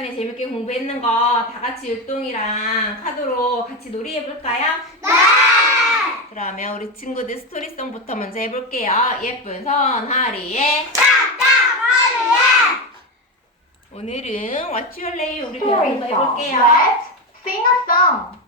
시간에 재밌게 공부했는 거 다 같이 율동이랑 카드로 같이 놀이 해볼까요? 네! 그러면 우리 친구들 스토리송부터 먼저 해볼게요. 예쁜 선 하리의 오늘은 What's Your Name 우리 배워 공부 해볼게요. Let's sing a song.